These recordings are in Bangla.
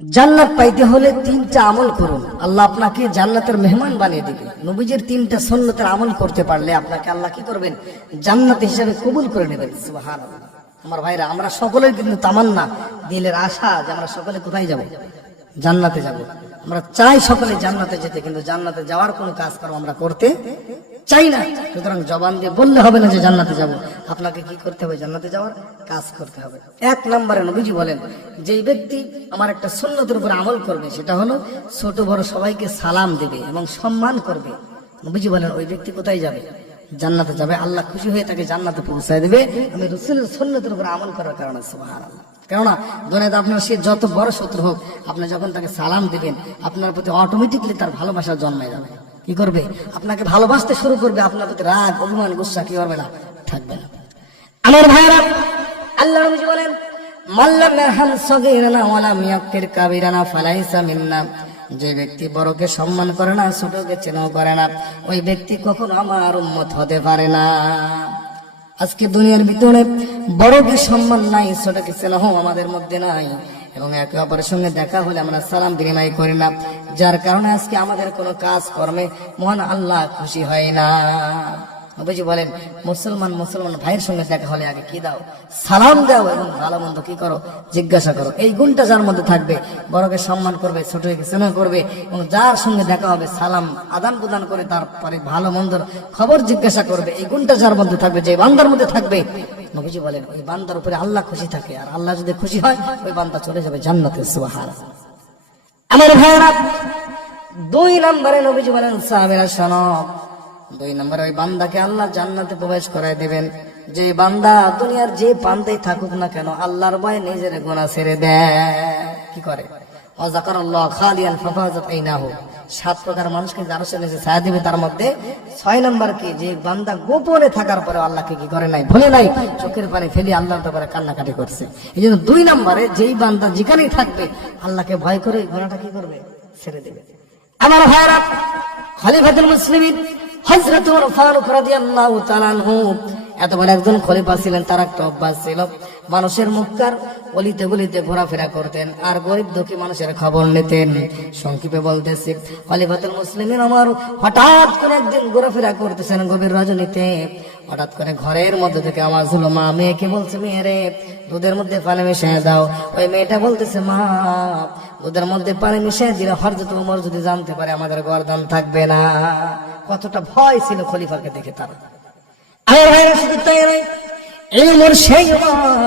জান্নাত পাইতে হলে তিনটা আমল করুন, আল্লাহ আপনাকে জান্নাতের মেহমান বানিয়ে দিবে। নবীজির তিনটা সুন্নতের আমল করতে পারলে আপনাকে আল্লাহ কি করবেন? জান্নাত হিসেবে কবুল করে নেবেন। সুবহানাল্লাহ। আমার ভাইরা, আমরা সকলের কিন্তু তামান্না, দিলের আশা যে আমরা সকলে কোথায় যাব? জান্নাতে যাব। আমরা চাই সকলে জান্নাতে যেতে, কিন্তু জান্নাতে যাওয়ার কোনো কাজ কর্ম আমরা করতে চাই না। সুতরাং জবান দিয়ে বললে হবে না যে জান্নাতে যাব, আপনাকে কি করতে হবে? জান্নাতে যাওয়ার কাজ করতে হবে। এক নম্বরে নবীজি বলেন, যেই ব্যক্তি আমার একটা সুন্নতের উপর আমল করবে, সেটা হলো ছোট বড় সবাইকে সালাম দেবে এবং সম্মান করবে। নবীজি বলেন ওই ব্যক্তি কোথায় যাবে? জান্নাতে যাবে। আল্লাহ খুশি হয়ে তাকে জান্নাতে পৌঁছায় দেবে আমি রাসূলের সুন্নতের উপর আমল করার কারণে। সুবহানাল্লাহ। কেননা দুনিয়াতে আপনার সে যত বড় শত্রু হোক, আপনি যখন তাকে সালাম দিবেন, আপনার প্রতি অটোমেটিকলি তার ভালোবাসা জন্মে যাবে। কি করবে? আপনাকে ভালোবাসতে শুরু করবে। আপনার প্রতি রাগ, অভিমান, গুসা কি করবে না? থাকবে না। আমার ভাইরা, আল্লাহ নবী বলেন, মাল্লাম ইয়ারহাম সগীরানা ওয়া লাম ইয়াকির কাবীরানা ফালাইসা মিন্না। যে ব্যক্তি বড়কে সম্মান করে না, ছোটকে চেনাও করে না, ওই ব্যক্তি কখনো আমার উম্মত হতে পারে না। আজকে দুনিয়ার ভিতরে বড়কে সম্মান নাই, ছোটকে চেনাও আমাদের মধ্যে নাই, এবং একে অপরের সঙ্গে দেখা হলে আমরা সালাম বিনিময় করি না, যার কারণে আজকে আমাদের কোনো কাজ কর্মে মহান আল্লাহ খুশি হয় না। নবীজি বলেন, মুসলমান ভাইয়ের সঙ্গে দেখা হলে আগে কি দাও? সালাম দাও, এবং ভালো মন্দ কি করো? জিজ্ঞাসা করো। এই গুণটা যার মধ্যে থাকবে, বড়কে সম্মান করবে, ছোটকে স্নেহ করবে, এবং যার সঙ্গে দেখা হবে সালাম আদান প্রদান করে তারপরে ভালো মন্দর খবর জিজ্ঞাসা করবে, এই গুণটা যার মধ্যে থাকবে, যে বান্দার মধ্যে থাকবে, নবীজি বলেন ওই বান্দার উপরে আল্লাহ খুশি থাকে। আর আল্লাহ যদি খুশি হয়, ওই বান্দা চলে যাবে জান্নাতে। সুবহানাল্লাহ। আমার ভাইরা, 2 নম্বরে নবীজি বলেন, সাহাবীরা শোনো, 2 নম্বরে ওই বান্দাকে আল্লাহ জান্নাতে প্রবেশ করায় দিবেন যে বান্দা দুনিয়ার যে প্রান্তেই থাকুক না কেন, আল্লাহর ভয়ে নিজের গুনাহ ছেড়ে দেয়। কি করে? ওয়াযাকারাল্লাহ খালিয়ান ফাফাযাত আইনাহু। 7 প্রকার মানুষকে যার সাথে ছায়া দিবে, তার মধ্যে 6 নম্বর কি? যে বান্দা গোপনে থাকার পরে আল্লাহকে কি করে নাই? ভুলে নাই, চোখের পানি ফেলে আল্লাহর ব্যাপারে কান্নাকাটি করছে। এই জন্য 2 নম্বরে যেই বান্দা যেখানেই থাকবে আল্লাহকে ভয় করে গুনাহটা কি করবে? ছেড়ে দেবে। আমার ভাইরা, খলিফাতুল মুসলিমিন হযরত ওমর ফারুক রাদিয়াল্লাহু তাআলা আনহু এত বড় একজন খলিফা ছিলেন। তার একটা অভ্যাস ছিল, মানুষের মক্কার গলিতে গলিতে ঘোরাফেরা করতেন আর গরিব দুঃখী মানুষের খবর নিতেন। সংক্ষেপে বলতেছি, খলিফাতুল মুসলিমিন ওমর হঠাৎ করে একদিন ঘোরাফেরা করতেছেন গভীর রজনীতে। হঠাৎ করে ঘরের মধ্যে থেকে আওয়াজ হলো, মা মেয়েকে বলছে, মেয়ে রে, দুধের মধ্যে পানি মিশিয়ে দাও। ওই মেয়েটা বলতেছে, মা, দুধের মধ্যে পানি মিশিয়ে দিলে হযরত ওমর যদি জানতে পারে আমাদের গর্দান থাকবে না। কতটা ভয় ছিল খলিফাকে দেখে তার। আর ভাইরা, শুধু তাই নয়, এই ওমর সেই ওমর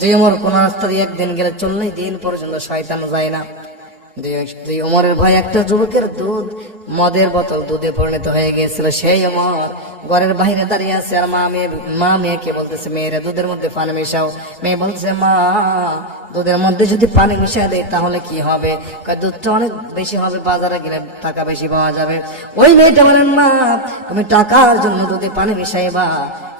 যে ওমর কোন রাস্তা দিয়ে একদিন গেলে 40 দিন পর্যন্ত শয়তান যায় না। যে ওমরের ভয় একটা যুবকের দুধ মদের বোতল দুধে পরিণত হয়ে গিয়েছিল, সেই ওমর ঘরের বাইরে দাঁড়িয়ে আছে। আর মা মেয়েকে বলতেছে, মেয়েরা দুধের মধ্যে পানি মিশাও। মেয়ে বলছে, মা, দুধের মধ্যে যদি পানি মিশিয়ে দেয় তাহলে কি হবে? দুধটা অনেক বেশি হবে, বাজারে গেলে টাকা বেশি পাওয়া যাবে। ওই মেয়েটা বলেন, মা, তুমি টাকার জন্য দুধে পানি মিশাইবা,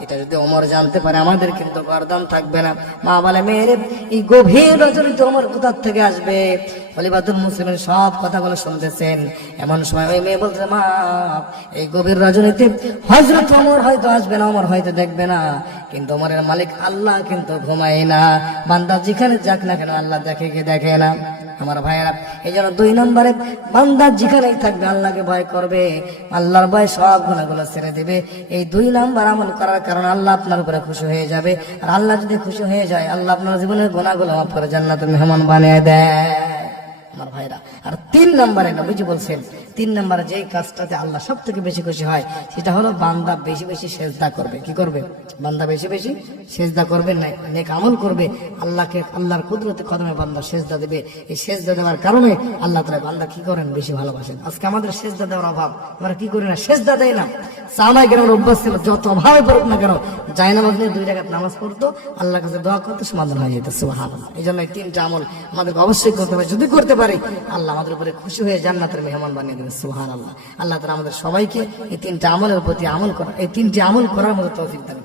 এটা যদি ওমর জানতে পারে আমাদের কিন্তু গর্দান থাকবে না। মা বলে, মেয়েরে, এই গভীর রজনীতে ওমর কোথা থেকে আসবে? খলিফাতুল মুসলিমিন সব কথাগুলো শুনতেছেন। এমন সময় ওই মেয়ে বলছে, মা, এই গভীর রজনীতে হযরত ওমর হয়তো আসবে না, ওমর হয়তো দেখবে না, কিন্তু ওমরের মালিক আল্লাহ কিন্তু ঘুমায় না। বান্দা যেখানে যাক না কেন আল্লাহ দেখে কি দেখে না? আমার ভাইয়েরা, এই জন্য 2 নম্বরে বান্দা যেখানেই থাকবে আল্লাহকে ভয় করবে, আল্লাহর ভয় সব গুনাহগুলো ছেড়ে দেবে। এই 2 নম্বর আমল করার কারণে আল্লাহ আপনার উপরে খুশি হয়ে যাবে। আর আল্লাহ যদি খুশি হয়ে যায়, আল্লাহ আপনার জীবনের গুনাহগুলো মাফ করে জান্নাতের মেহমান বানিয়ে দেয়। আমার ভাইরা, আর 3 নম্বরে নবীজি বলছেন, 3 নম্বরে যে কাজটাতে আল্লাহ সব থেকে বেশি খুশি হয়, সেটা হলো বান্দা বেশি বেশি সেজদা করবে। কি করবে? বান্দা বেশি বেশি সেজদা করবে, নেক আমল করবে, আল্লাহকে, আল্লাহর কুদরতে কদমে বান্দা সেজদা দেবে। এই সেজদা দেওয়ার কারণে আল্লাহ তাআলা বান্দা কি করেন? বেশি ভালোবাসেন। আজকে আমাদের সেজদা দেওয়ার অভাব, আমরা কি করি না? সেজদা দেই না। সাহাবায়ে কেরামের অভ্যাস ছিল, যত অভাবে পড়ুক না কেন, জায়নামাজ নিয়ে 2 রাকাত নামাজ পড়তো, আল্লাহর কাছে দোয়া করতে, সমাধান হয়ে যেত। সুবহানাল্লাহ। এই জন্য এই 3টা আমল আমাদেরকে অবশ্যই করতে হবে। যদি করতে পারি, আল্লাহ আমাদের উপরে খুশি হয়ে জান্নাতের মেহমান বানিয়ে দেবেন। সুবহানাল্লাহ। আল্লাহ তাআলা আমাদের সবাইকে এই 3টা আমলের প্রতি আমল করা, এই 3টি আমল করার মতো তৌফিক দান।